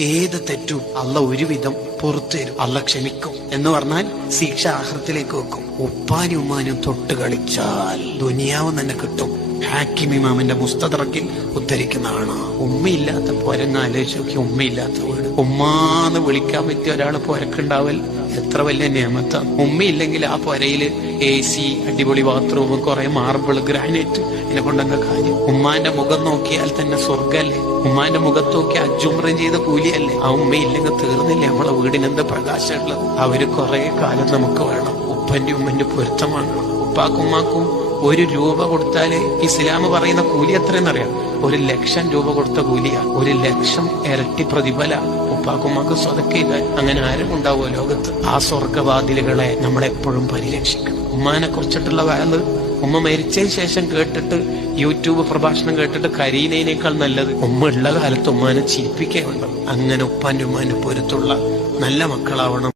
ഏത് തെറ്റും അള്ള ഒരുവിധം പുറത്തു തരും, അള്ള ക്ഷമിക്കും. എന്ന് പറഞ്ഞാൽ ശിക്ഷ ആഖിറത്തിലേക്ക് വെക്കും. ഉപ്പാനും ഉമ്മാനും തൊട്ട് കളിച്ചാൽ ദുനിയാവ് തന്നെ കിട്ടും. ഹാക്കിം ഇമാമിന്റെ മുസ്തദറക്കിൽ ഉദ്ധരിക്കുന്നതാണ്. ഉമ്മയില്ലാത്ത പോരങ്ങ് ആലോചിച്ച് നോക്കി. ഉമ്മയില്ലാത്ത വീട്, ഉമ്മാന്ന് വിളിക്കാൻ പറ്റിയ ഒരാൾ പോരക്കുണ്ടാവൽ എത്ര വലിയ നിയമത്താണ്. ഉമ്മയില്ലെങ്കിൽ ആ പൊരയില് AC, അടിപൊളി ബാത്റൂം, കുറെ മാർബിൾ, ഗ്രാനൈറ്റ്, ഇതിനെ കൊണ്ടങ്ങ് കാര്യം. ഉമ്മാന്റെ മുഖം നോക്കിയാൽ തന്നെ സ്വർഗല്ലേ. ഉമ്മാന്റെ മുഖത്ത് നോക്കി അജുമ്രം ചെയ്ത കൂലിയല്ലേ. ആ ഉമ്മയില്ലെങ്കിൽ തീർന്നില്ലേ നമ്മളെ വീടിനെന്ത് പ്രകാശമുള്ളത്. അവര് കുറെ കാലം നമുക്ക് വേണം. ഉപ്പന്റെ ഉമ്മന്റെ പൊരുത്തമാണ്. ഉപ്പാക്കും ഉമ്മാക്കും 1 രൂപ കൊടുത്താല് ഇസ്ലാം പറയുന്ന കൂലി എത്രയെന്നറിയാം? 1,00,000 രൂപ കൊടുത്ത കൂലിയാ. 1,00,000 ഇരട്ടി പ്രതിഫല ഉപ്പാക്കുമ്മാക്ക് സ്വതക്ക ചെയ്താൽ. അങ്ങനെ ആരും ഉണ്ടാവുമോ ലോകത്ത്? ആ സ്വർഗവാതിലുകളെ നമ്മളെപ്പോഴും പരിരക്ഷിക്കണം. ഉമ്മാനെ കുറിച്ചിട്ടുള്ള വയല് ഉമ്മ മരിച്ചതിന് ശേഷം കേട്ടിട്ട് യൂട്യൂബ് പ്രഭാഷണം കേട്ടിട്ട് കരീനേക്കാൾ നല്ലത് ഉമ്മ ഉള്ള കാലത്ത് ഉമ്മാനെ ചിരിപ്പിക്കേണ്ടത്. അങ്ങനെ ഉപ്പാന്റെ ഉമ്മാന്റെ പൊരുത്തുള്ള നല്ല മക്കളാവണം.